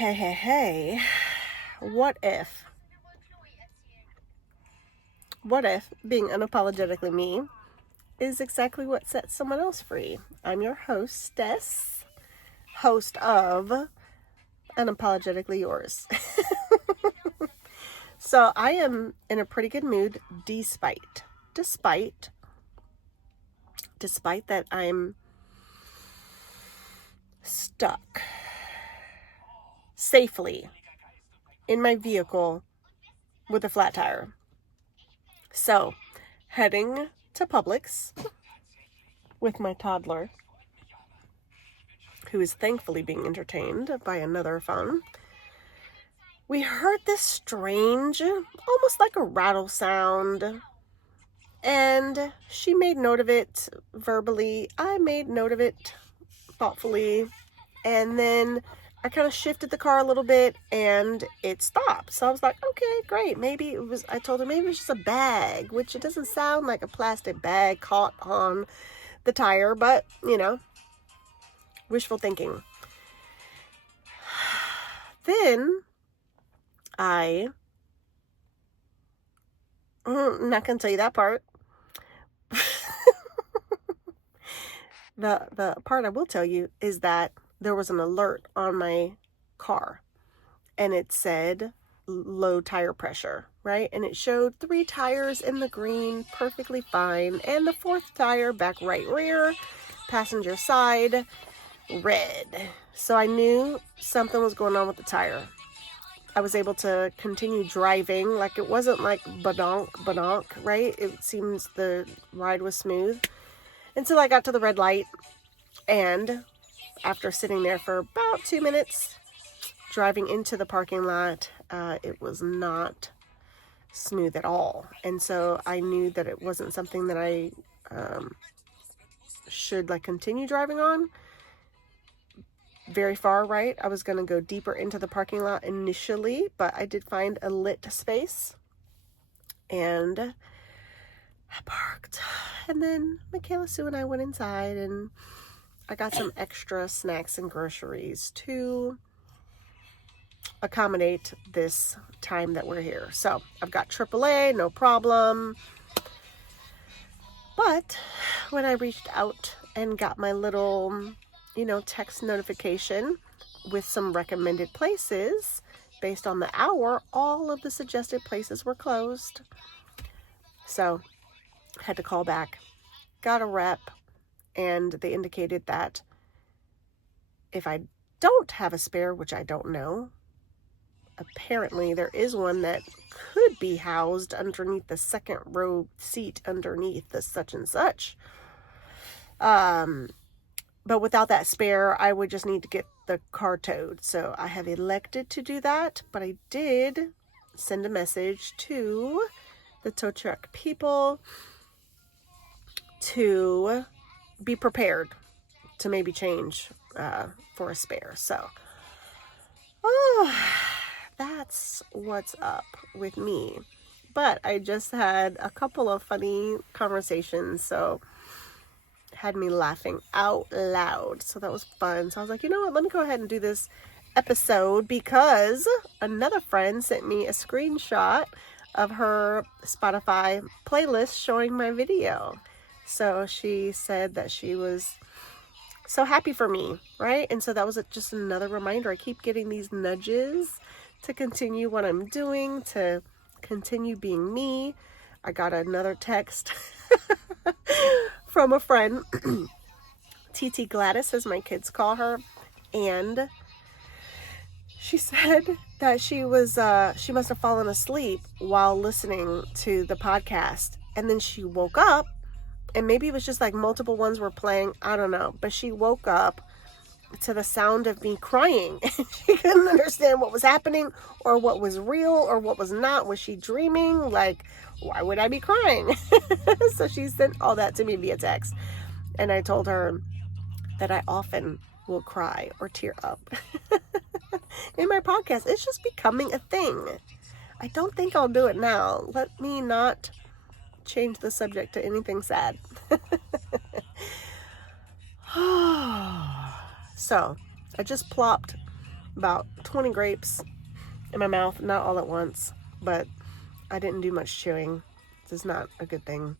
Hey, what if being unapologetically me is exactly what sets someone else free? I'm your hostess, host of Unapologetically Yours. So I am in a pretty good mood despite that I'm stuck safely in my vehicle with a flat tire. So, heading to Publix with my toddler, who is thankfully being entertained by another phone. We heard this strange, almost like a rattle sound, and she made note of it verbally. I made note of it thoughtfully, and then I kind of shifted the car a little bit and it stopped. So I was like, okay, great. I told her maybe it was just a bag, which it doesn't sound like a plastic bag caught on the tire, but wishful thinking. Then I'm not going to tell you that part. The part I will tell you is that there was an alert on my car and it said low tire pressure, right? And it showed 3 tires in the green, perfectly fine. And the 4th tire, back right rear, passenger side, red. So I knew something was going on with the tire. I was able to continue driving. Like it wasn't like badonk, right? It seems the ride was smooth until I got to the red light. And after sitting there for about 2 minutes, driving into the parking lot, it was not smooth at all. And so I knew that it wasn't something that I should continue driving on very far, right? I was going to go deeper into the parking lot initially, but I did find a lit space and I parked. And then Michaela Sue and I went inside and I got some extra snacks and groceries to accommodate this time that we're here. So I've got AAA, no problem. But when I reached out and got my little, text notification with some recommended places based on the hour, all of the suggested places were closed. So I had to call back, got a rep, and they indicated that if I don't have a spare, which I don't know, apparently there is one that could be housed underneath the second row seat underneath the such and such. But without that spare, I would just need to get the car towed. So I have elected to do that, but I did send a message to the tow truck people to be prepared to maybe change for a spare. So, that's what's up with me. But I just had a couple of funny conversations, so had me laughing out loud. So that was fun. So I was like, you know what? Let me go ahead and do this episode because another friend sent me a screenshot of her Spotify playlist showing my video. So she said that she was so happy for me, right? And so that was just another reminder. I keep getting these nudges to continue what I'm doing, to continue being me. I got another text from a friend, TT Gladys, as my kids call her, and she said that she must have fallen asleep while listening to the podcast, and then she woke up, and maybe it was just multiple ones were playing, I don't know, but she woke up to the sound of me crying. She couldn't understand what was happening or what was real or what was not. Was she dreaming? Why would I be crying? So she sent all that to me via text. And I told her that I often will cry or tear up in my podcast. It's just becoming a thing. I don't think I'll do it now. Let me not change the subject to anything sad. So I just plopped about 20 grapes in my mouth, not all at once, but I didn't do much chewing. This is not a good thing.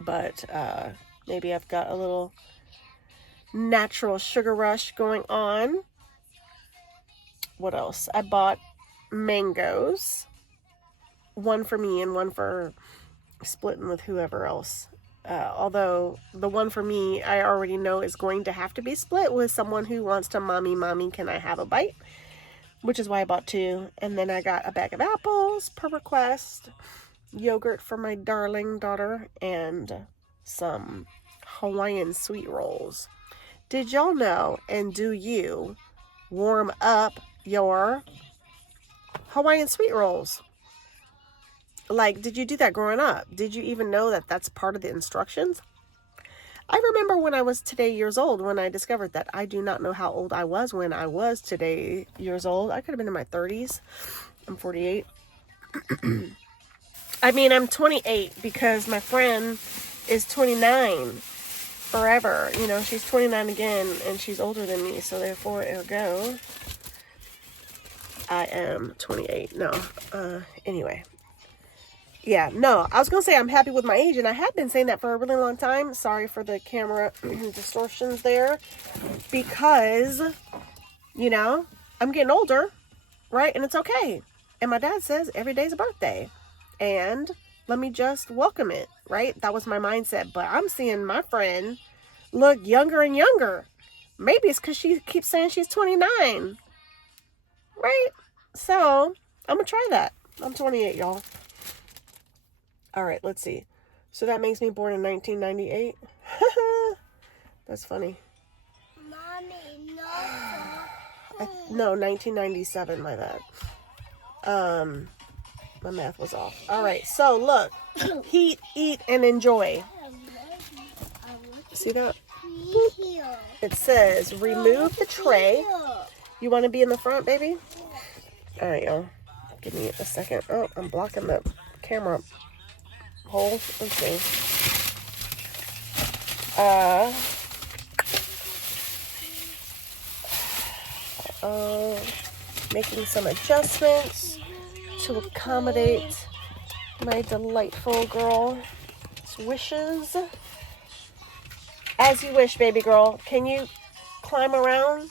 But maybe I've got a little natural sugar rush going on. What else? I bought mangoes. One for me and one for splitting with whoever else. Although the one for me, I already know is going to have to be split with someone who wants to, mommy, can I have a bite? Which is why I bought 2. And then I got a bag of apples per request, yogurt for my darling daughter, and some Hawaiian sweet rolls. Did y'all know, and do you warm up your Hawaiian sweet rolls? Like, did you do that growing up? Did you even know that that's part of the instructions? I remember when I was today years old, when I discovered that. I do not know how old I was when I was today years old. I could have been in my 30s. I'm 48. I mean, I'm 28 because my friend is 29 forever. You know, she's 29 again, and she's older than me. So therefore, ergo, I am 28. No, anyway. Yeah, no, I was going to say I'm happy with my age, and I have been saying that for a really long time. Sorry for the camera distortions there, because, you know, I'm getting older, right? And it's okay. And my dad says every day's a birthday, and let me just welcome it, right? That was my mindset, but I'm seeing my friend look younger and younger. Maybe it's because she keeps saying she's 29, right? So I'm going to try that. I'm 28, y'all. All right, let's see. So that makes me born in 1998. That's funny. Mommy, No, 1997, my bad. My math was off. All right, so look. Heat, eat, and enjoy. See that? It says, remove the tray. You want to be in the front, baby? All right, y'all. Give me a second. Oh, I'm blocking the camera hole. Let's see. Making some adjustments to accommodate my delightful girl's wishes. As you wish, baby girl. Can you climb around?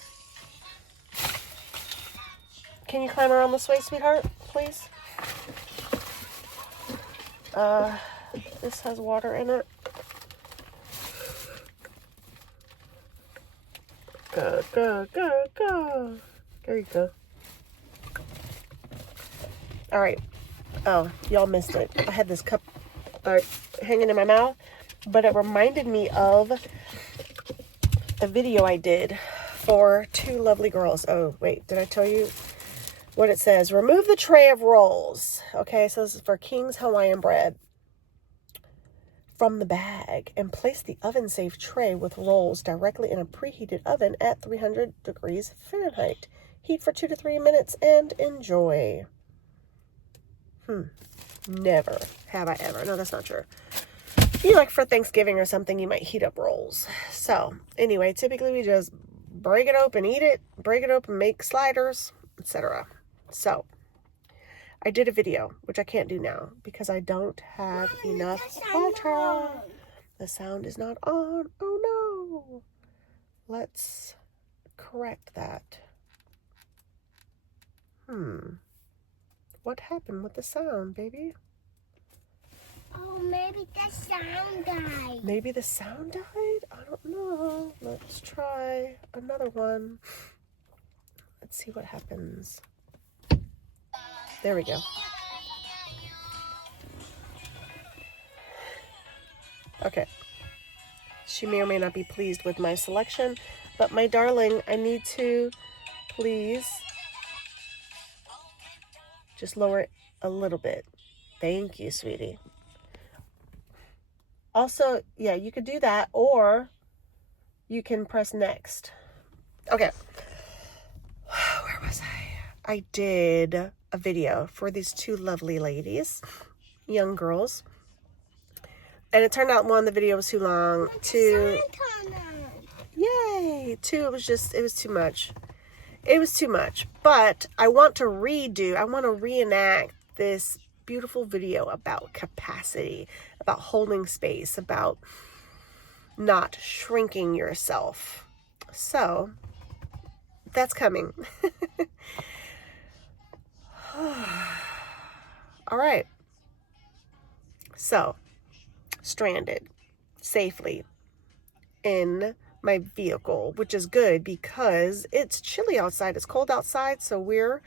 Can you climb around this way, sweetheart, please? This has water in it. Go, go, go, go. There you go. All right. Oh, y'all missed it. I had this cup hanging in my mouth, but it reminded me of a video I did for 2 lovely girls. Oh, wait, did I tell you what it says? Remove the tray of rolls. Okay, so this is for King's Hawaiian bread from the bag, and place the oven-safe tray with rolls directly in a preheated oven at 300 degrees Fahrenheit. Heat for 2 to 3 minutes and enjoy. Never have I ever. No, that's not true. You like for Thanksgiving or something, you might heat up rolls. So anyway, typically we just break it open, eat it, break it open, make sliders, etc. So I did a video, which I can't do now because I don't have enough water. The sound is not on. Oh no. Let's correct that. What happened with the sound, baby? Oh, maybe the sound died. Maybe the sound died? I don't know. Let's try another one. Let's see what happens. There we go. Okay. She may or may not be pleased with my selection, but my darling, I need to please just lower it a little bit. Thank you, sweetie. Also, yeah, you could do that, or you can press next. Okay. Where was I? I did a video for these 2 lovely ladies, young girls. And it turned out 1, the video was too long. 2, yay. 2, it was too much. it was too much. But I want to reenact this beautiful video about capacity, about holding space, about not shrinking yourself. So that's coming. All right. So, stranded safely in my vehicle, which is good because it's chilly outside. It's cold outside, so we're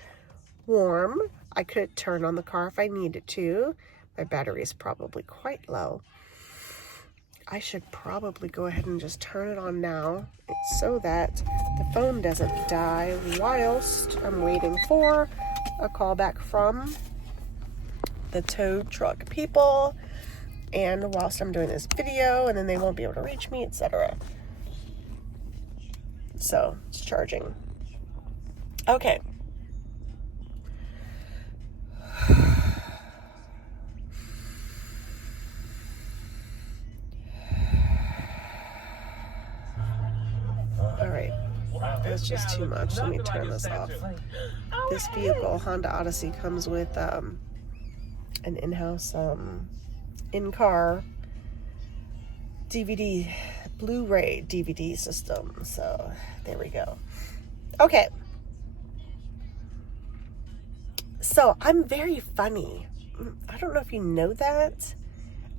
warm. I could turn on the car if I needed to. My battery is probably quite low. I should probably go ahead and just turn it on now so that the phone doesn't die whilst I'm waiting for a call back from the tow truck people, and whilst I'm doing this video, and then they won't be able to reach me, etc. So it's charging. Okay. All right. That's just too much. Let me turn this off. This vehicle, Honda Odyssey, comes with an in-house in-car DVD, Blu-ray DVD system. So there we go. Okay. So I'm very funny. I don't know if you know that.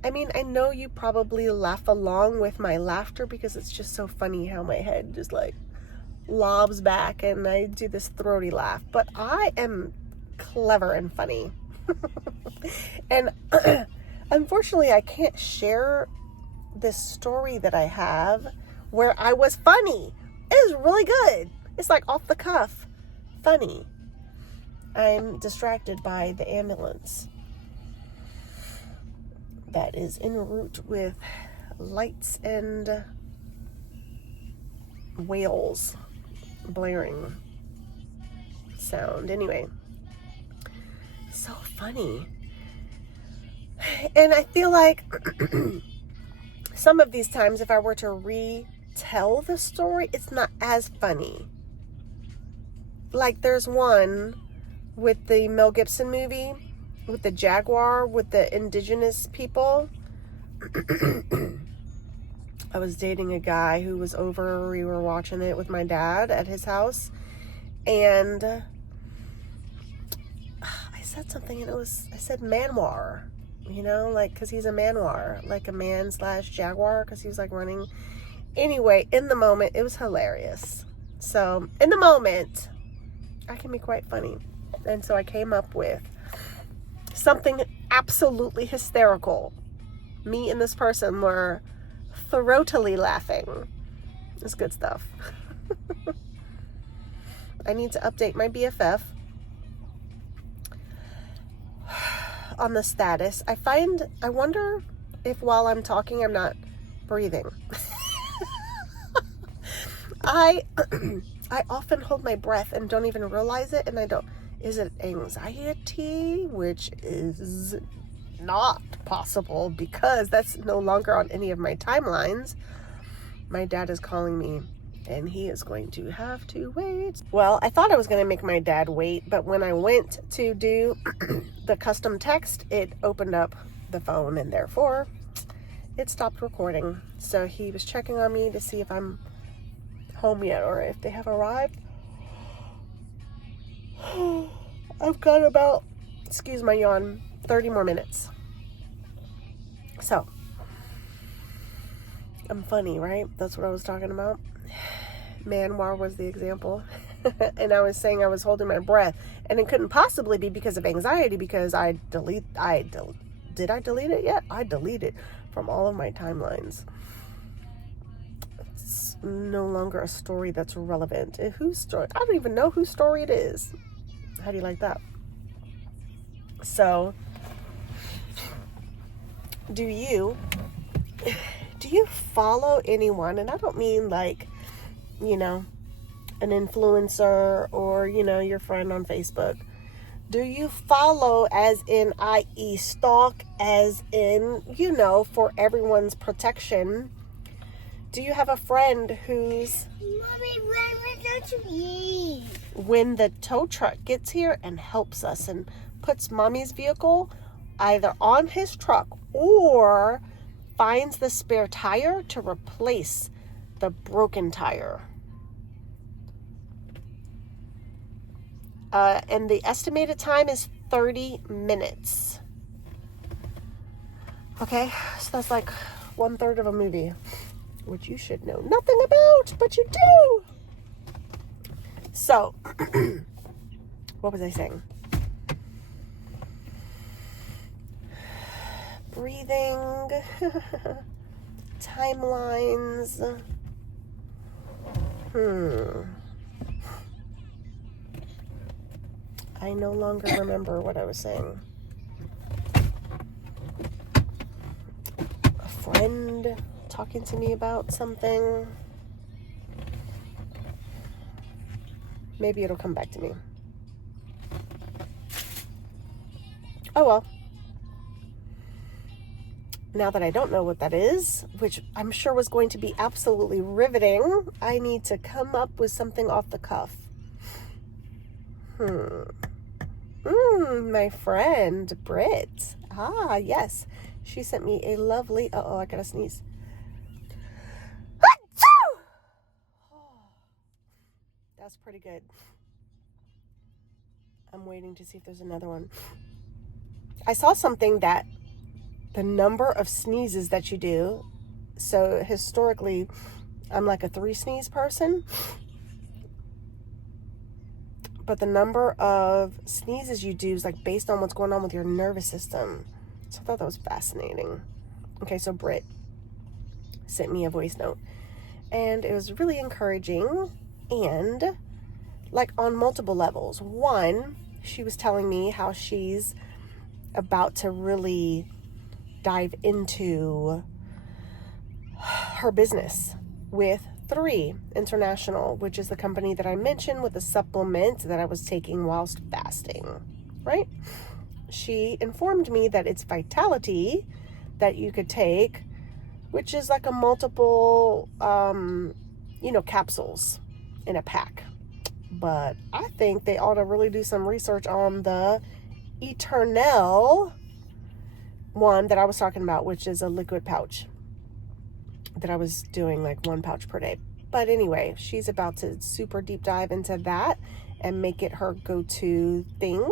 I mean, I know you probably laugh along with my laughter because it's just so funny how my head just like lobs back and I do this throaty laugh. But I am clever and funny. And unfortunately, I can't share this story that I have where I was funny. It is really good. It's like off the cuff funny. I'm distracted by the ambulance that is en route with lights and whales blaring sound. Anyway, so funny. And I feel like some of these times, if I were to retell the story, it's not as funny. Like there's one with the Mel Gibson movie with the jaguar with the indigenous people. I was dating a guy who was over. We were watching it with my dad at his house, and I said something, and I said manwar, you know, like, because he's a manwar, like a man / jaguar, because he was like running. Anyway, in the moment, it was hilarious. So in the moment, I can be quite funny. And so I came up with something absolutely hysterical. Me and this person were throatily laughing. It's good stuff. I need to update my BFF on the status. I wonder if while I'm talking, I'm not breathing. I often hold my breath and don't even realize it, and I don't. Is it anxiety? Which is not possible because that's no longer on any of my timelines. My dad is calling me and he is going to have to wait. Well, I thought I was going to make my dad wait, but when I went to do the custom text, it opened up the phone and therefore it stopped recording. So he was checking on me to see if I'm home yet or if they have arrived. I've got about, excuse my yawn, 30 more minutes. So, I'm funny, right? That's what I was talking about. Manwar was the example. And I was saying I was holding my breath. And it couldn't possibly be because of anxiety because did I delete it yet? I deleted from all of my timelines. It's no longer a story that's relevant. Whose story? I don't even know whose story it is. How do you like that? So, do you follow anyone? And I don't mean like, you know, an influencer or, you know, your friend on Facebook. Do you follow as in, i.e. stalk, as in, you know, for everyone's protection? Do you have a friend who's... Mommy, when we go to eat? when the tow truck gets here and helps us and puts mommy's vehicle either on his truck or finds the spare tire to replace the broken tire. And the estimated time is 30 minutes. Okay, so that's like 1/3 of a movie, which you should know nothing about, but you do. So, what was I saying? Breathing, timelines. I no longer remember what I was saying. A friend talking to me about something. Maybe it'll come back to me. Oh well. Now that I don't know what that is, which I'm sure was going to be absolutely riveting, I need to come up with something off the cuff. My friend, Britt. Ah, yes. She sent me a lovely... I gotta sneeze. That's pretty good. I'm waiting to see if there's another one. I saw something that the number of sneezes that you do, so historically, I'm like a 3 sneeze person, but the number of sneezes you do is like based on what's going on with your nervous system. So I thought that was fascinating. Okay, so Britt sent me a voice note, and it was really encouraging, and like on multiple levels. One, she was telling me how she's about to really dive into her business with 3 International, which is the company that I mentioned with the supplement that I was taking whilst fasting, right? She informed me that it's Vitality that you could take, which is like a multiple, capsules in a pack. But I think they ought to really do some research on the Eternal one that I was talking about, which is a liquid pouch that I was doing like 1 pouch per day. But anyway, she's about to super deep dive into that and make it her go-to thing,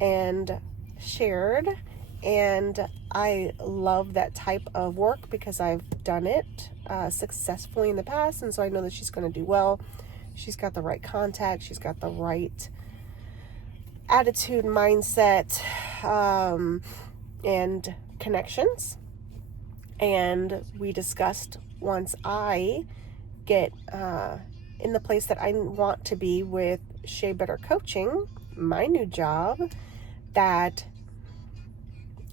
and shared. And I love that type of work because I've done it successfully in the past, and so I know that she's going to do well. She's got the right contact, she's got the right attitude, mindset, and connections. And we discussed, once I get in the place that I want to be with Shea Better Coaching, my new job, that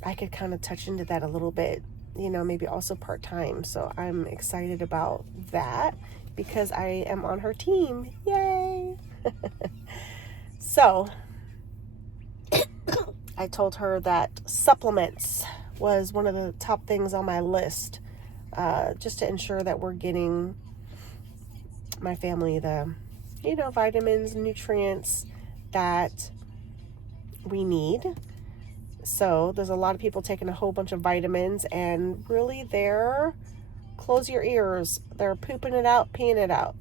I could kind of touch into that a little bit, maybe also part-time. So I'm excited about that because I am on her team. Yay! So I told her that supplements was one of the top things on my list, just to ensure that we're getting my family the, vitamins, nutrients that we need. So there's a lot of people taking a whole bunch of vitamins, and really they're, close your ears, they're pooping it out, peeing it out.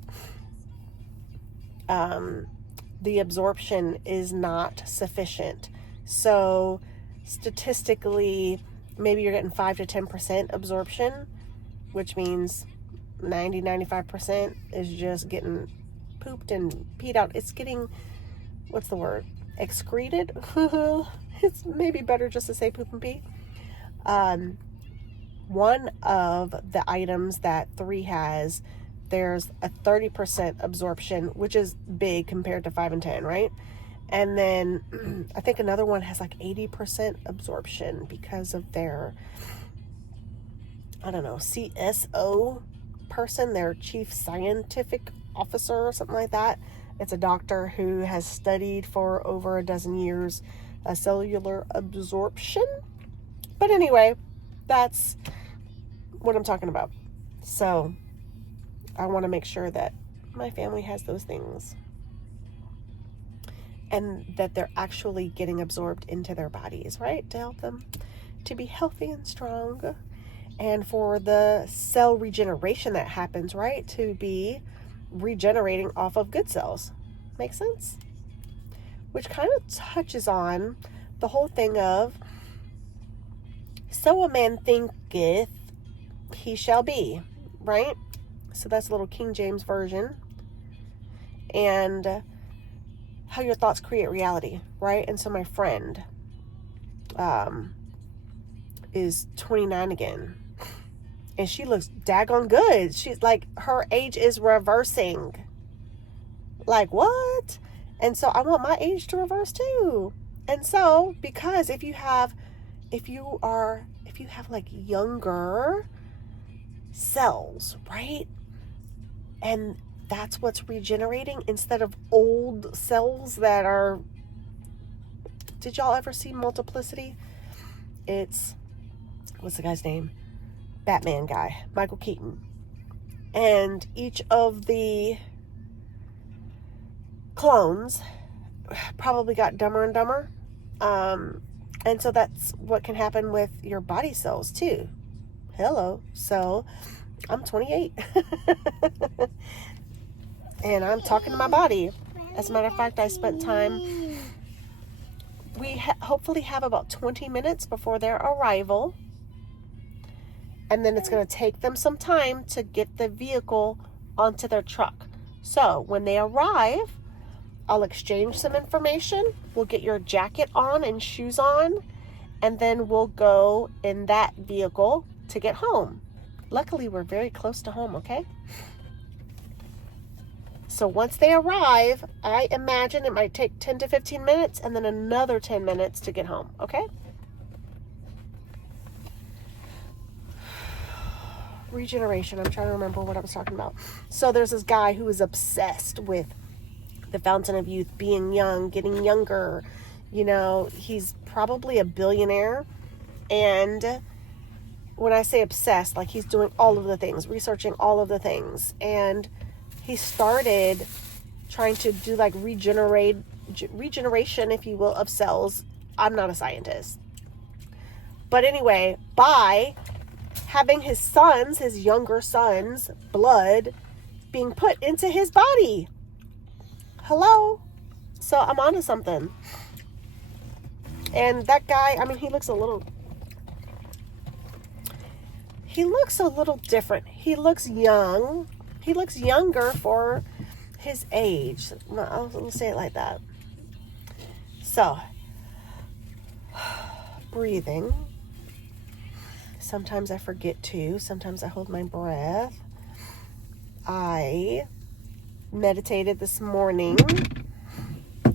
The absorption is not sufficient. So statistically, maybe you're getting 5 to 10% absorption, which means 90-95% is just getting pooped and peed out. It's getting, what's the word, excreted. It's maybe better just to say poop and pee. One of the items that 3 has, there's a 30% absorption, which is big compared to 5 and 10, right? And then I think another one has like 80% absorption because of their, CSO person, their chief scientific officer or something like that. It's a doctor who has studied for over a dozen years cellular absorption. But anyway, that's what I'm talking about. So I want to make sure that my family has those things. and that they're actually getting absorbed into their bodies, right? To help them to be healthy and strong. And for the cell regeneration that happens, right? To be regenerating off of good cells. Make sense? Which kind of touches on the whole thing of, so a man thinketh, he shall be, right? So that's a little King James version. And how your thoughts create reality, right? And so my friend is 29 again. And she looks daggone good. She's like, her age is reversing. Like, what? And so I want my age to reverse too. And so, because if you have like younger cells, right? And that's what's regenerating instead of old cells that are, did y'all ever see Multiplicity? It's, what's the guy's name? Batman guy, Michael Keaton. And each of the clones probably got dumber and dumber. And so that's what can happen with your body cells too. Hello. So I'm 28. And I'm talking to my body. As a matter of fact, I spent time, we hopefully have about 20 minutes before their arrival. And then it's going to take them some time to get the vehicle onto their truck. So when they arrive, I'll exchange some information. We'll get your jacket on and shoes on. And then we'll go in that vehicle to get home. Luckily, we're very close to home, okay? So once they arrive, I imagine it might take 10 to 15 minutes and then another 10 minutes to get home, okay? Regeneration. I'm trying to remember what I was talking about. So there's this guy who is obsessed with the fountain of youth, being young, getting younger. You know, he's probably a billionaire. And when I say obsessed, like he's doing all of the things, researching all of the things. And he started trying to do like regeneration, if you will, of cells. I'm not a scientist. But anyway, by having his younger son's blood being put into his body. Hello? So I'm onto something. And that guy, I mean, he looks a little different. He looks young. He looks younger for his age. I'll say it like that. So, breathing. Sometimes I forget to. Sometimes I hold my breath. I meditated this morning.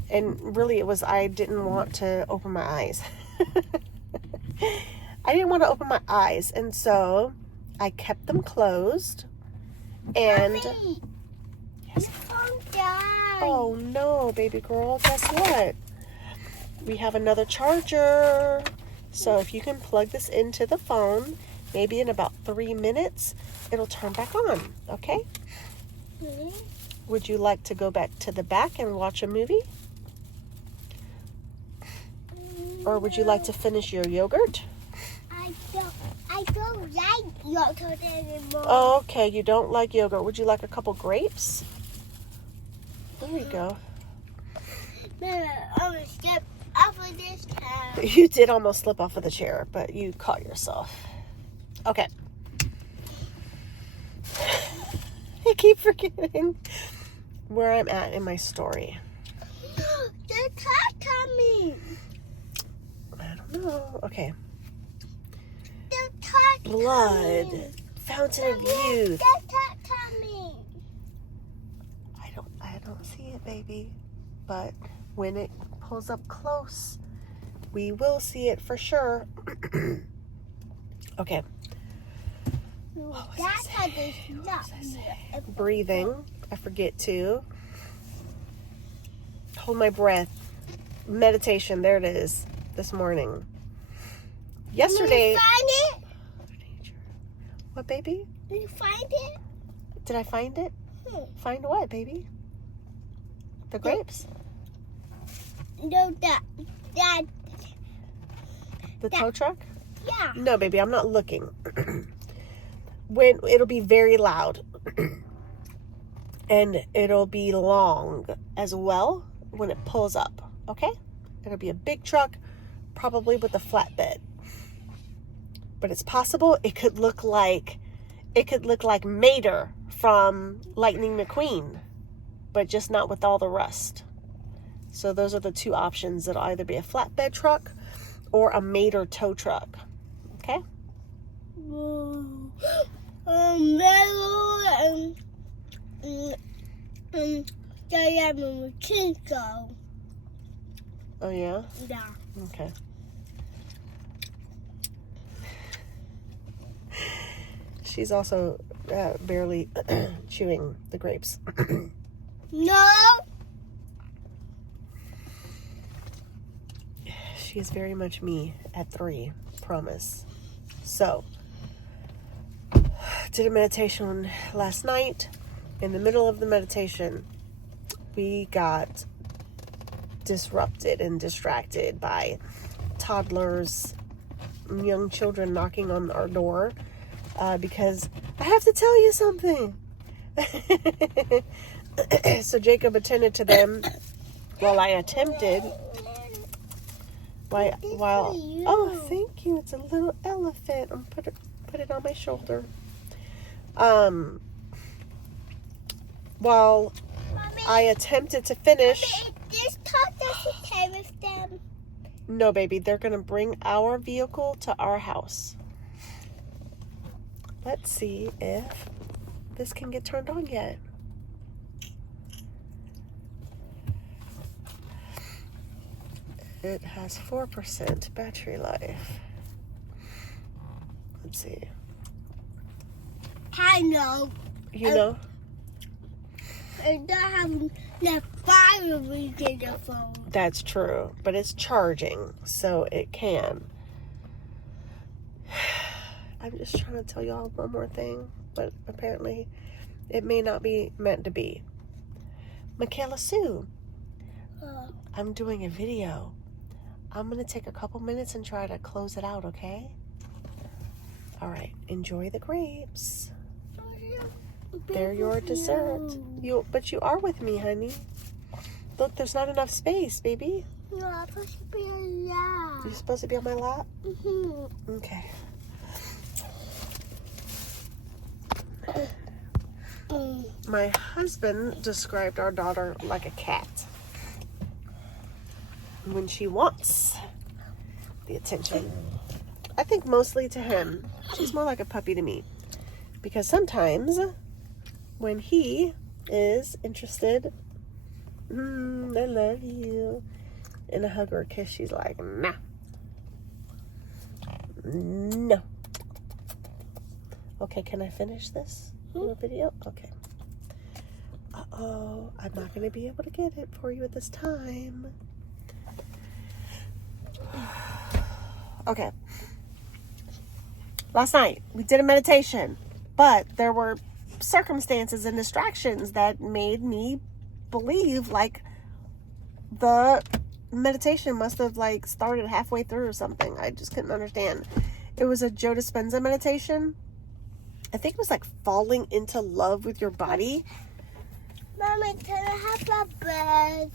And really it was, I didn't want to open my eyes. I didn't want to open my eyes. And so I kept them closed. And Mommy, yes. your phone died. Oh no, baby girl. Guess what? We have another charger. So if you can plug this into the phone, maybe in about 3 minutes, it'll turn back on. Okay? Hmm? Would you like to go back to the back and watch a movie? Or would you like to finish your yogurt? I don't like yogurt anymore. Oh, okay, you don't like yogurt. Would you like a couple grapes? There you go. Mama, I'm gonna step off of this chair. You did almost slip off of the chair, but you caught yourself. Okay. I keep forgetting where I'm at in my story. The car coming. I don't know. Okay. The car Blood. coming. Fountain of youth. The car coming. I don't see it, baby. But when it pulls up close, we will see it for sure. Okay. That's how this not. Breathing. I forget to. Hold my breath. Meditation. There it is. This morning. Yesterday. Did you find it? What, baby? Did you find it? Did I find it? Find what, baby? The grapes? No, that. The tow truck? Yeah. No, baby, I'm not looking. When it'll be very loud. And it'll be long as well when it pulls up, okay? It'll be a big truck, probably with a flatbed. But it's possible it could look like Mater from Lightning McQueen, but just not with all the rust. So those are the two options. It'll either be a flatbed truck or a Mater tow truck. Okay? Oh, yeah? Yeah. Okay. She's also barely chewing the grapes. No. She is very much me at 3, promise. So, did a meditation last night. In the middle of the meditation, we got disrupted and distracted by toddlers, young children knocking on our door because I have to tell you something. So Jacob attended to them while I attempted. Oh, thank you. It's a little elephant. I'm put it on my shoulder. While Mommy, I attempted to finish. Mommy, this talk doesn't play with them. No, baby, they're gonna bring our vehicle to our house. Let's see if this can get turned on yet. It has 4% battery life. Let's see. I know. You know? I don't have enough battery in the phone. That's true, but it's charging, so it can. I'm just trying to tell y'all one more thing, but apparently it may not be meant to be. Michaela Sue, I'm doing a video. I'm going to take a couple minutes and try to close it out, okay? All right, enjoy the grapes. They're your dessert. But you are with me, honey. Look, there's not enough space, baby. No, I'm supposed to be on that. You're supposed to be on my lap? Mm-hmm. Okay. My husband described our daughter like a cat. When she wants the attention. I think mostly to him. She's more like a puppy to me. Because sometimes when he is interested, I love you, in a hug or a kiss, she's like, nah. No. Okay, can I finish this little video? Okay. Uh-oh, I'm not going to be able to get it for you at this time. Okay. Last night, we did a meditation, but there were circumstances and distractions that made me believe like the meditation must have like started halfway through or something. I just couldn't understand. It was a Joe Dispenza meditation. I think it was like falling into love with your body. Mommy, can I have a bread?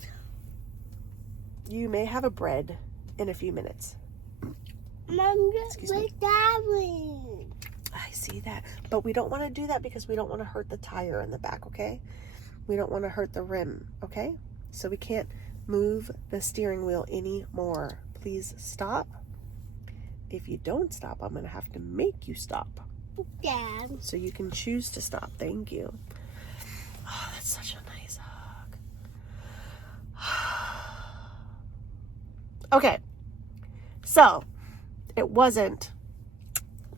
You may have a bread in a few minutes. Mom, Excuse me. with Daddy. I see that. But we don't want to do that because we don't want to hurt the tire in the back, okay? We don't want to hurt the rim, okay? So we can't move the steering wheel anymore. Please stop. If you don't stop, I'm going to have to make you stop. Dad. So you can choose to stop. Thank you. Oh, that's such a nice hug. Okay. So, it wasn't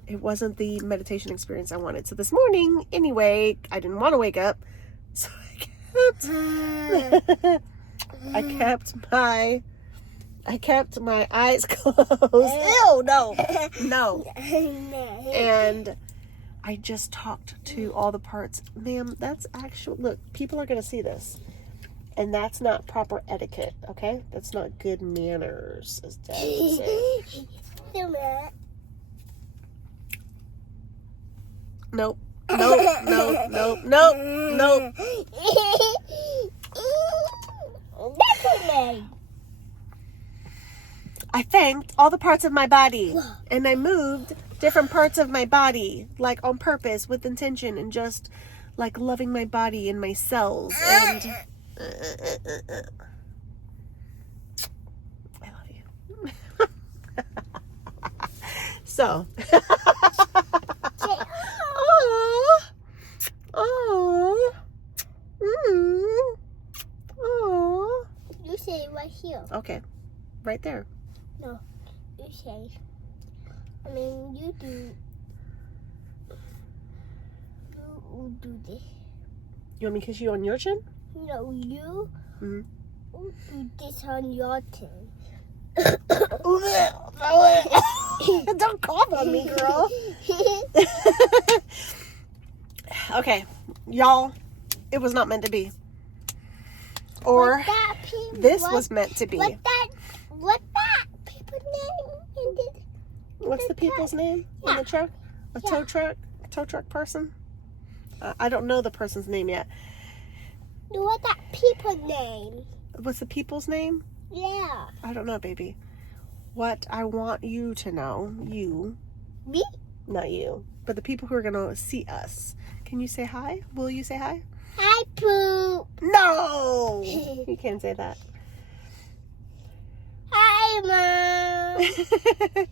the meditation experience I wanted. So this morning, anyway, I didn't want to wake up. So I kept my eyes closed. Ew, no. And I just talked to all the parts. Ma'am, that's actual, look, people are going to see this. And that's not proper etiquette, okay? That's not good manners, as Dad would say. Nope. Nope. Nope. Nope. Nope. Nope. I thanked all the parts of my body, and I moved different parts of my body, like on purpose, with intention, and just like loving my body and my cells. And I love you. So. Oh. Oh. You say it right here. Okay. Right there. No, you say. I mean, you do. You do this. You want me to kiss you on your chin? No, you Mm-hmm. do this on your chin. Don't cough on me, girl. Okay, y'all, it was not meant to be. Or this was meant to be. What that people's name? What's the people's name in the truck? A tow truck person? I don't know the person's name yet. What that people's name? What's the people's name? Yeah. I don't know, baby. What I want you to know, you. Me? Not you, but the people who are going to see us. Can you say hi? Will you say hi? Hi, Pooh. No! You can't say that. Hi, Mom.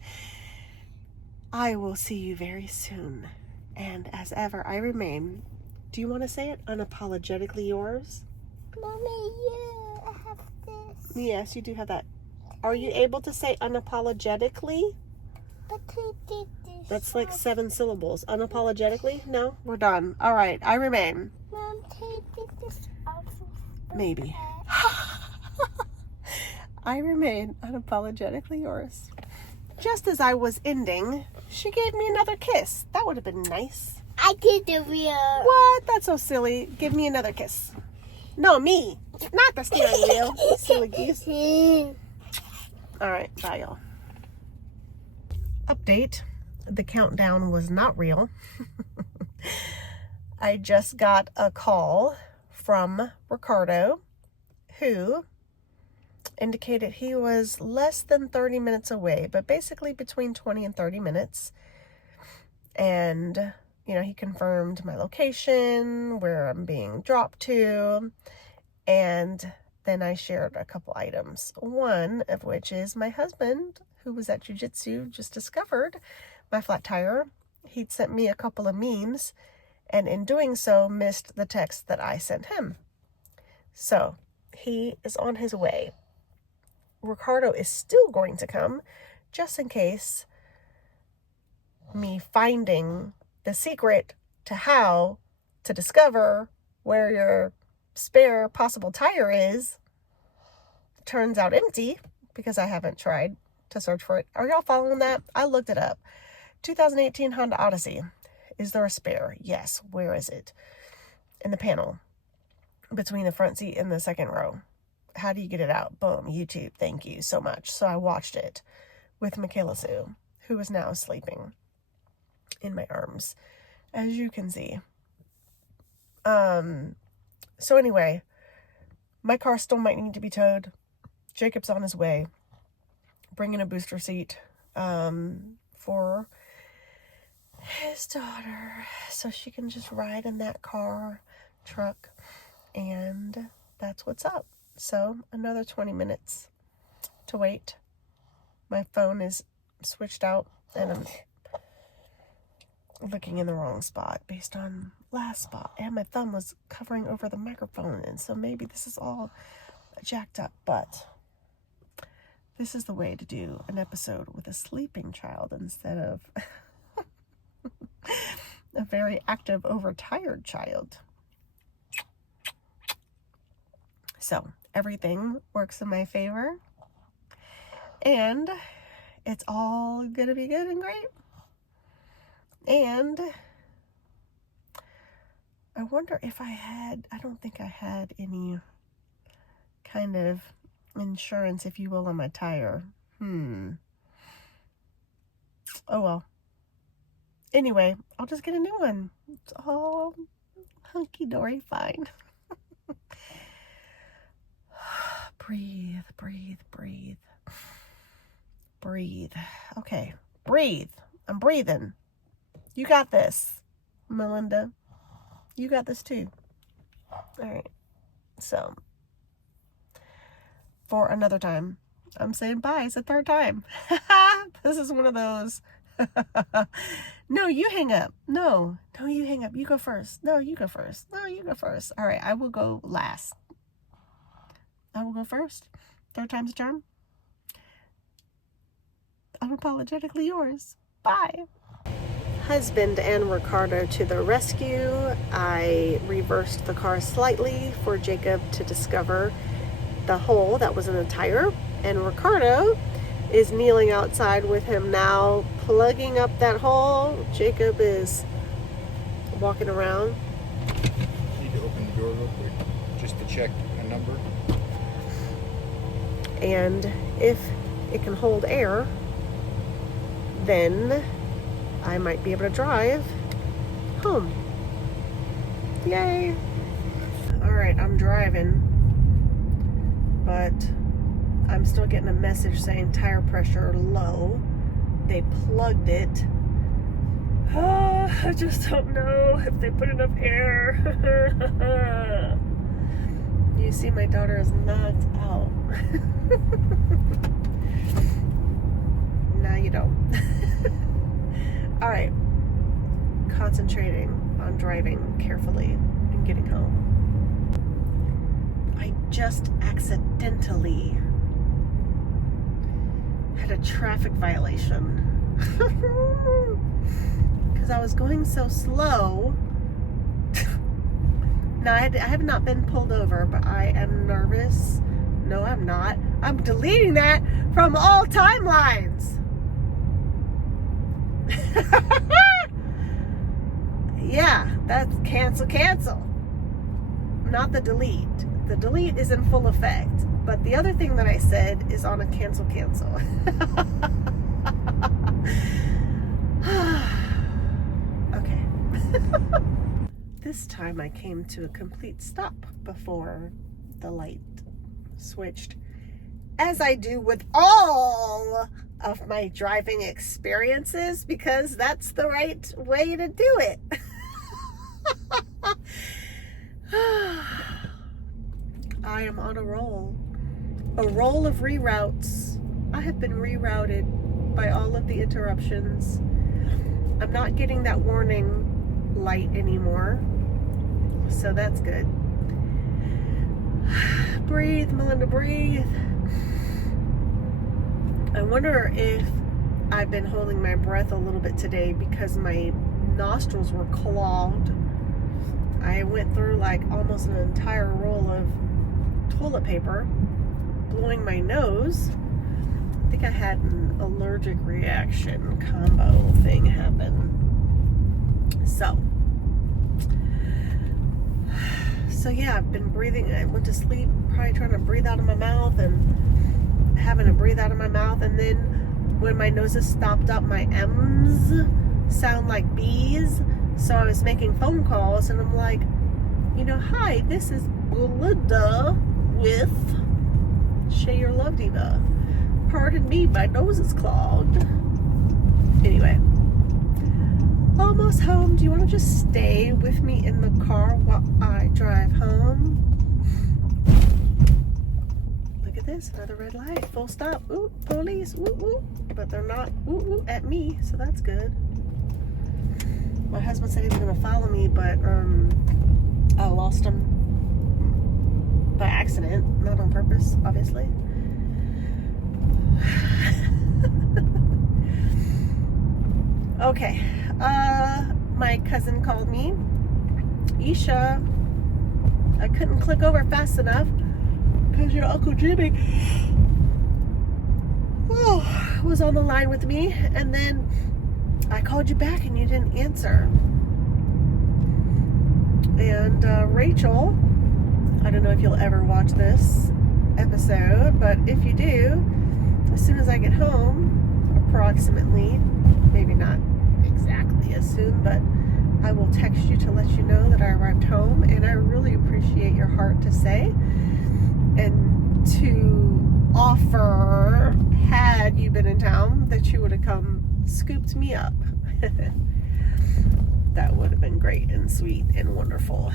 I will see you very soon. And as ever, I remain. Do you want to say it? Unapologetically yours? Mommy, you have this. Yes, you do have that. Are you able to say unapologetically? But who did this? That's like 7 syllables. Unapologetically? No? We're done. All right, I remain. Mom, who did this off of Maybe. I remain unapologetically yours. Just as I was ending, she gave me another kiss. That would have been nice. I did the real. What? That's so silly. Give me another kiss. No, me. Not the steering wheel. You silly geese. All right, bye, y'all. Update. The countdown was not real. I just got a call from Ricardo, who indicated he was less than 30 minutes away, but basically between 20 and 30 minutes. And, you know, he confirmed my location, where I'm being dropped to, and then I shared a couple items. One of which is my husband, who was at jiu-jitsu, just discovered my flat tire. He'd sent me a couple of memes, and in doing so, missed the text that I sent him. So, he is on his way. Ricardo is still going to come, just in case me finding the secret to how to discover where your spare possible tire is turns out empty, because I haven't tried to search for it. Are y'all following that? I looked it up. 2018 Honda Odyssey. Is there a spare? Yes. Where is it? In the panel between the front seat and the second row. How do you get it out? Boom, YouTube. Thank you so much. So I watched it with Michaela Sue, who is now sleeping in my arms, as you can see. So anyway, my car still might need to be towed. Jacob's on his way, bringing a booster seat for his daughter, so she can just ride in that truck, and that's what's up. So another 20 minutes to wait. My phone is switched out, and I'm looking in the wrong spot based on last spot, and my thumb was covering over the microphone, and so maybe this is all jacked up, but this is the way to do an episode with a sleeping child instead of a very active, overtired child. So everything works in my favor, and it's all gonna be good and great. And I wonder if I don't think I had any kind of insurance, if you will, on my tire. Oh well. Anyway, I'll just get a new one. It's all hunky-dory fine. Breathe, breathe, breathe. Breathe. Okay, breathe. I'm breathing. You got this, Melinda. You got this too. All right. So, for another time, I'm saying bye. It's the third time. This is one of those. No, you hang up. No, you hang up. You go first. No, you go first. No, you go first. All right, I will go last. I will go first. Third time's a charm. Unapologetically yours. Bye. Husband and Ricardo to the rescue. I reversed the car slightly for Jacob to discover the hole that was in the tire. And Ricardo is kneeling outside with him now, plugging up that hole. Jacob is walking around. Need to open the door real quick just to check a number. And if it can hold air, then I might be able to drive home. Yay! Alright, I'm driving, but I'm still getting a message saying tire pressure low. They plugged it. I just don't know if they put enough air. You see, my daughter is knocked out. No, you don't. All right. Concentrating on driving carefully and getting home. I just accidentally had a traffic violation. Because I was going so slow. Now, I have not been pulled over, but I am nervous. No, I'm not. I'm deleting that from all timelines. Yeah, that's cancel. Not the delete. The delete is in full effect. But the other thing that I said is on a cancel. Okay. This time I came to a complete stop before the light switched, as I do with all of my driving experiences, because that's the right way to do it. I am on a roll of reroutes. I have been rerouted by all of the interruptions. I'm not getting that warning light anymore, so that's good. Breathe, Melinda, breathe. I wonder if I've been holding my breath a little bit today because my nostrils were clogged. I went through like almost an entire roll of toilet paper, blowing my nose. I think I had an allergic reaction combo thing happen. So yeah, I've been breathing. I went to sleep probably trying to breathe out of my mouth and having to breathe out of my mouth, and then when my nose is stopped up, my M's sound like B's. So I was making phone calls and I'm like, hi, this is Belinda with Shay Your Love Diva. Pardon me, my nose is clogged. Anyway, almost home. Do you want to just stay with me in the car while I drive home? Look at this, another red light, full stop. Ooh, police, woo woo. But they're not woo woo at me, so that's good. My husband said he was going to follow me, but I lost him by accident, not on purpose, obviously. Okay, my cousin called me. Isha, I couldn't click over fast enough because your Uncle Jimmy was on the line with me, and then I called you back and you didn't answer. And Rachel, I don't know if you'll ever watch this, episode, but if you do, as soon as I get home, approximately, maybe not exactly as soon, but I will text you to let you know that I arrived home, and I really appreciate your heart to say and to offer, had you been in town, that you would have come scooped me up. That would have been great and sweet and wonderful.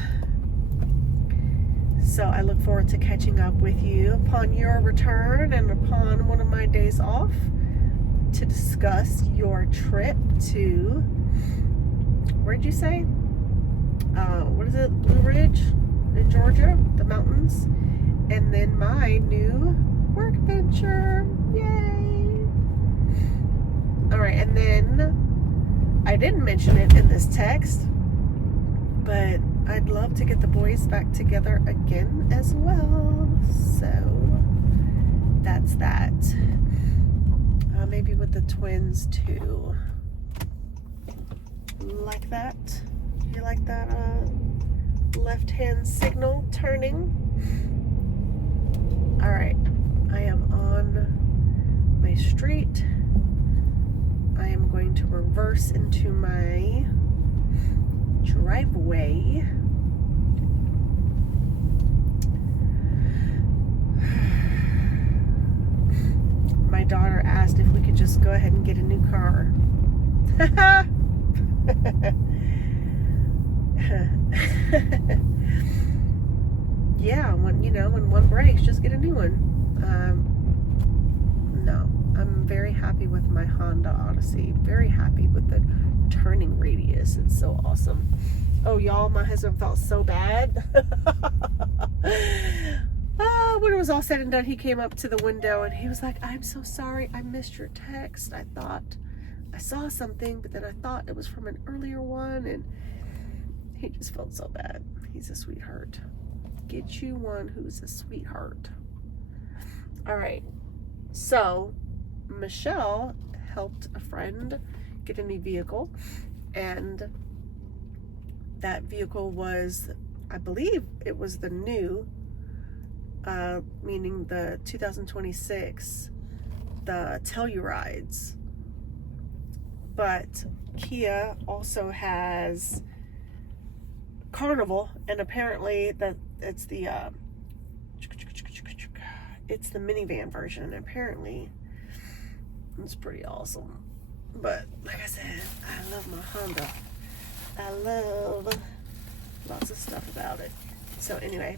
So I look forward to catching up with you upon your return and upon one of my days off to discuss your trip to, where'd you say? What is it? Blue Ridge in Georgia, the mountains, and then my new work venture. Yay! All right, and then I didn't mention it in this text, but I'd love to get the boys back together again as well. So that's that. Maybe with the twins too. Like that? You like that left-hand signal turning? All right, I am on my street. I am going to reverse into my driveway. My daughter asked if we could just go ahead and get a new car. Yeah, when one breaks, just get a new one. No, I'm very happy with my Honda Odyssey. Very happy with the turning radius. It's so awesome. Oh, y'all, my husband felt so bad. When it was all said and done, he came up to the window and he was like, "I'm so sorry, I missed your text. I thought I saw something, but then I thought it was from an earlier one," and he just felt so bad. He's a sweetheart. Get you one who's a sweetheart. All right. So, Michelle helped a friend get a new vehicle, and that vehicle was, I believe it was the new, meaning the 2026, the Tellurides. But Kia also has Carnival, and apparently that it's the minivan version, and apparently it's pretty awesome. But like I said, I love my Honda. I love lots of stuff about it. So anyway,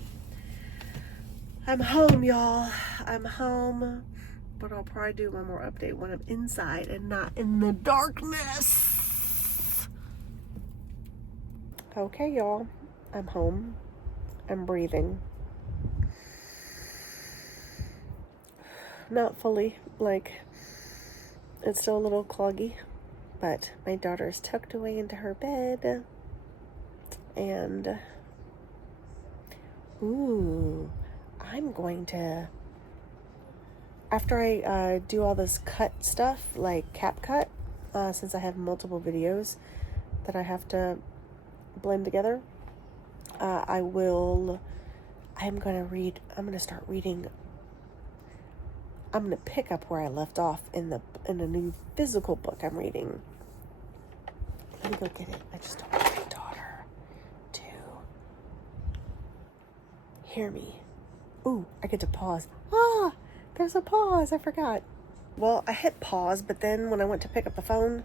I'm home, y'all. I'm home, but I'll probably do one more update when I'm inside and not in the darkness. Okay, y'all, I'm home. I'm breathing. Not fully, like, it's still a little cloggy, but my daughter is tucked away into her bed, and I'm going to, after I do all this cut stuff, like CapCut, since I have multiple videos that I have to blend together, I'm going to start reading. I'm going to pick up where I left off in the new physical book I'm reading. Let me go get it. I just don't want my daughter to hear me. Ooh, I get to pause. There's a pause. I forgot. Well, I hit pause, but then when I went to pick up the phone,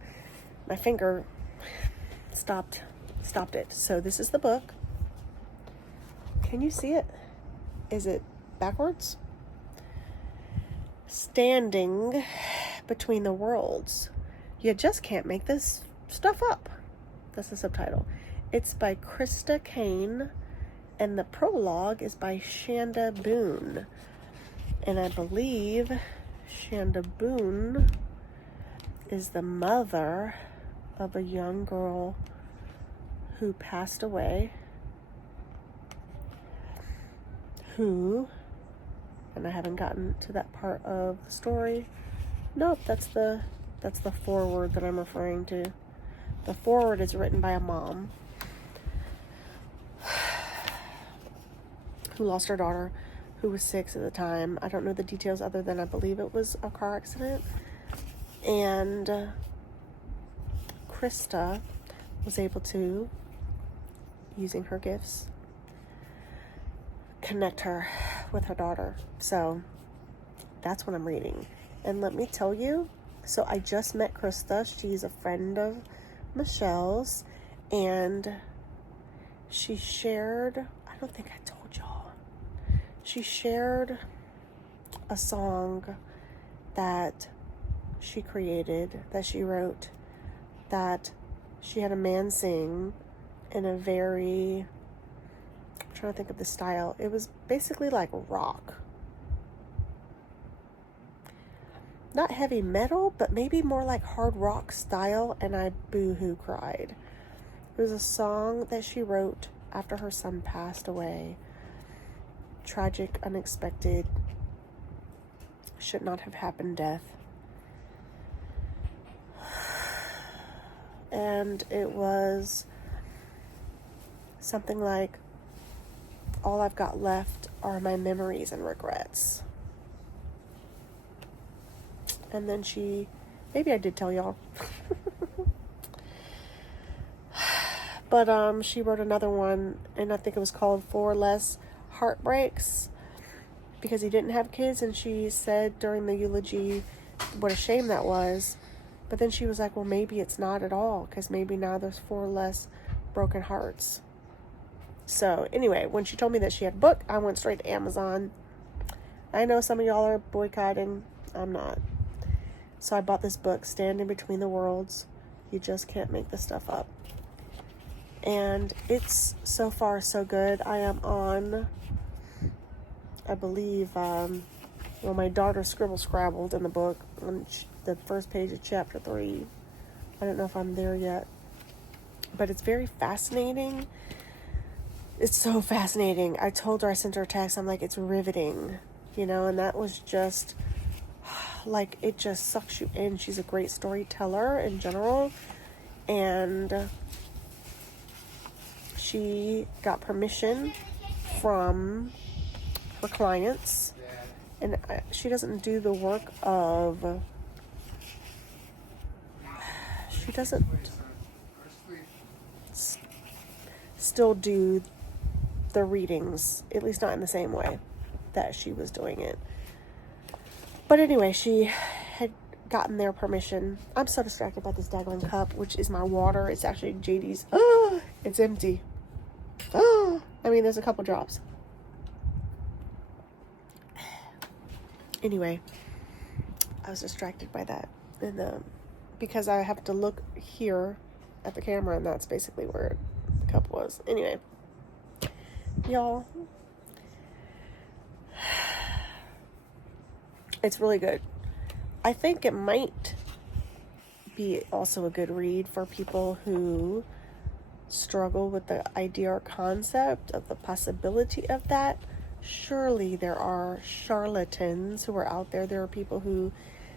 my finger stopped it. So this is the book. Can you see it? Is it backwards? Standing Between the Worlds. You just can't make this stuff up. That's the subtitle. It's by Krista Kane, and the prologue is by Shanda Boone. And I believe Shanda Boone is the mother of a young girl who passed away, and I haven't gotten to that part of the story. Nope, that's the foreword that I'm referring to. The foreword is written by a mom who lost her daughter who was 6 at the time. I don't know the details other than I believe it was a car accident. And Krista was able to, using her gifts, connect her with her daughter. So that's what I'm reading. And let me tell you, so I just met Krista. She's a friend of Michelle's, and she shared, I don't think I told y'all, she shared a song that she created, that she wrote, that she had a man sing in a very, I'm trying to think of the style. It was basically like rock. Not heavy metal, but maybe more like hard rock style, and I boo-hoo cried. It was a song that she wrote after her son passed away. Tragic, unexpected, should not have happened death. And it was something like, all I've got left are my memories and regrets. And then maybe I did tell y'all. But she wrote another one, and I think it was called 4 Less Heartbreaks, because he didn't have kids. And she said during the eulogy what a shame that was. But then she was like, well, maybe it's not at all, because maybe now there's 4 less broken hearts. So anyway, when she told me that she had a book, I went straight to Amazon. I know some of y'all are boycotting. I'm not. So I bought this book, Standing Between the Worlds. You just can't make this stuff up. And it's so far so good. I am on, I believe, my daughter scrabbled in the book on the first page of chapter 3. I don't know if I'm there yet. But it's very fascinating. It's so fascinating. I told her, I sent her a text, I'm like, it's riveting. And that was just, like, it just sucks you in. She's a great storyteller in general. And she got permission from her clients. And she doesn't do the work of, she doesn't still do the readings, at least not in the same way that she was doing it. But anyway, she had gotten their permission. I'm so distracted by this daggone cup, which is my water. It's actually JD's. Oh, it's empty. Oh, I mean, there's a couple drops. Anyway, I was distracted by that. And because I have to look here at the camera, and that's basically where the cup was. Anyway, y'all, it's really good. I think it might be also a good read for people who struggle with the idea or concept of the possibility of that. Surely there are charlatans who are out there. There are people who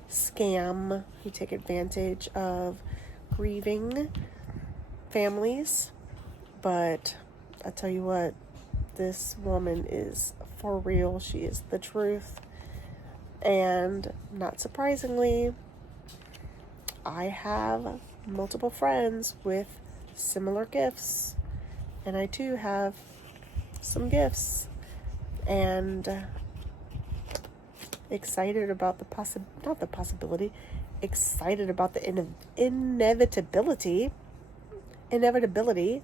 scam, who take advantage of grieving families. But I tell you what, this woman is for real. She is the truth. And not surprisingly, I have multiple friends with similar gifts. And I too have some gifts. And excited about excited about the inevitability.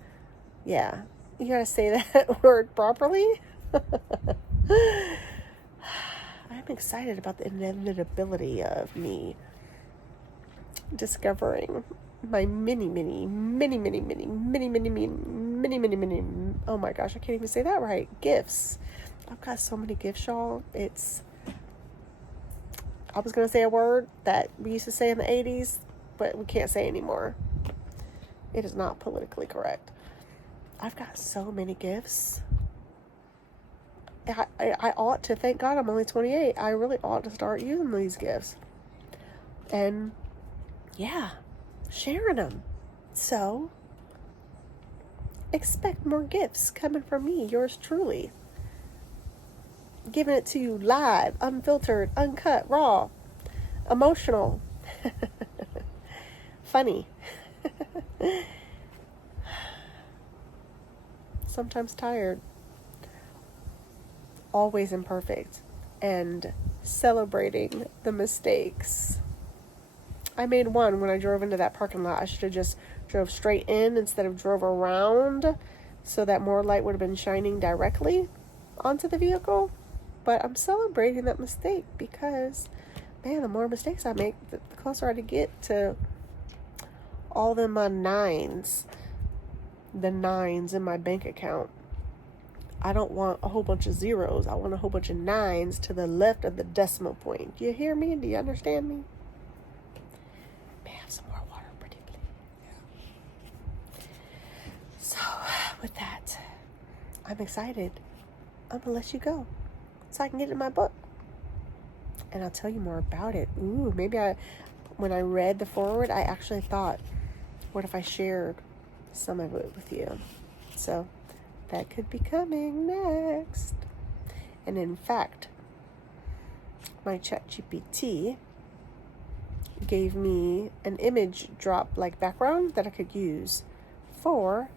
Yeah, you gotta say that word properly. I'm excited about the inevitability of me discovering my many, oh my gosh, I can't even say that right, gifts. I've got so many gifts, y'all. I was going to say a word that we used to say in the 80s, but we can't say anymore. It is not politically correct. I've got so many gifts. I ought to, thank God I'm only 28. I really ought to start using these gifts. And, yeah, sharing them. So, expect more gifts coming from me, yours truly. giving it to you live, unfiltered, uncut, raw, emotional, funny, sometimes tired, always imperfect, and celebrating the mistakes. I made one when I drove into that parking lot. I should have just drove straight in instead of drove around so that more light would have been shining directly onto the vehicle. But I'm celebrating that mistake because, man, the more mistakes I make, the closer I get to all them nines. The nines in my bank account. I don't want a whole bunch of zeros. I want a whole bunch of nines to the left of the decimal point. Do you hear me? Do you understand me? May I have some more water, pretty please? So, with that, I'm excited. I'm going to let you go so I can get in my book. And I'll tell you more about it. Ooh, maybe when I read the foreword, I actually thought, what if I shared some of it with you? So, that could be coming next. And in fact, my ChatGPT gave me an image drop like background that I could use for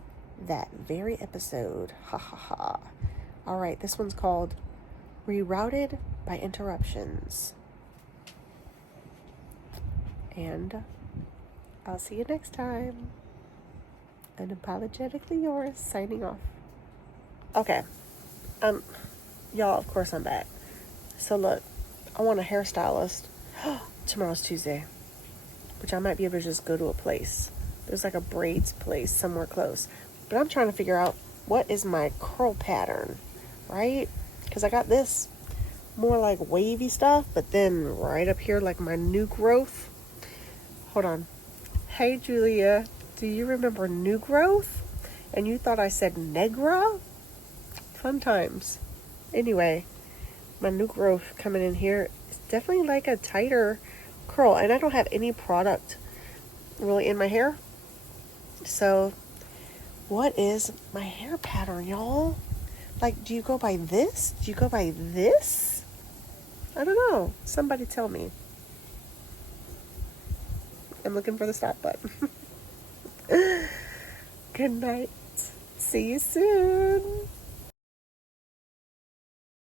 that very episode. Ha ha ha. All right, this one's called Rerouted by Interruptions. And I'll see you next time. Unapologetically yours, signing off. Okay, y'all, of course I'm back. So look, I want a hairstylist. Tomorrow's Tuesday, which I might be able to just go to a place. There's like a braids place somewhere close. But I'm trying to figure out what is my curl pattern, right? Because I got this more like wavy stuff, but then right up here, like my new growth. Hold on. Hey, Julia, do you remember new growth? And you thought I said negra? Fun times. Anyway, my new growth coming in here is definitely like a tighter curl. And I don't have any product really in my hair. So, what is my hair pattern, y'all? Like, do you go by this? Do you go by this? I don't know. Somebody tell me. I'm looking for the stop button. Good night. See you soon.